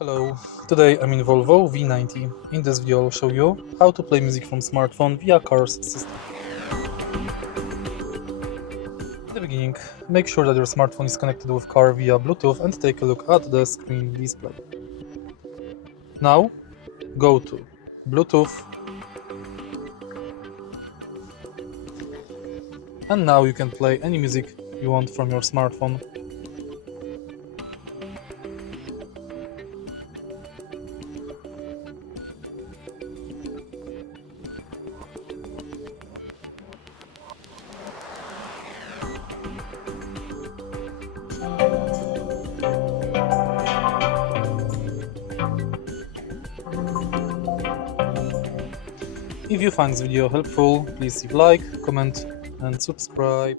Hello, today I'm in Volvo V90. In this video I'll show you how to play music from smartphone via car's system. In the beginning, make sure that your smartphone is connected with car via Bluetooth and take a look at the screen display. Now, go to Bluetooth, and now you can play any music you want from your smartphone. If you find this video helpful, please leave like, comment and subscribe.